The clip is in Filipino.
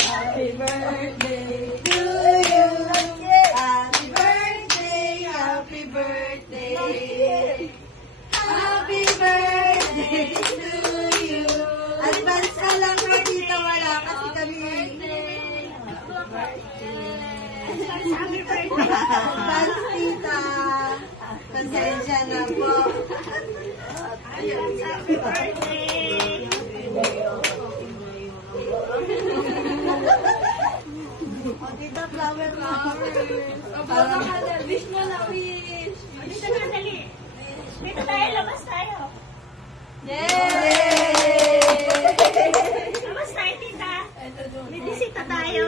Happy birthday to you. Happy birthday, happy birthday. Happy birthday to you. Advance ka lang na dito, wala kasi kami. Happy birthday. Advance tita. Pasensya na po. Happy birthday. O, tita, flower mo. Wish mo na, wish. Dito na, dali. Dito tayo, labas tayo. Yay! Labas tayo, tita. May bisita tayo.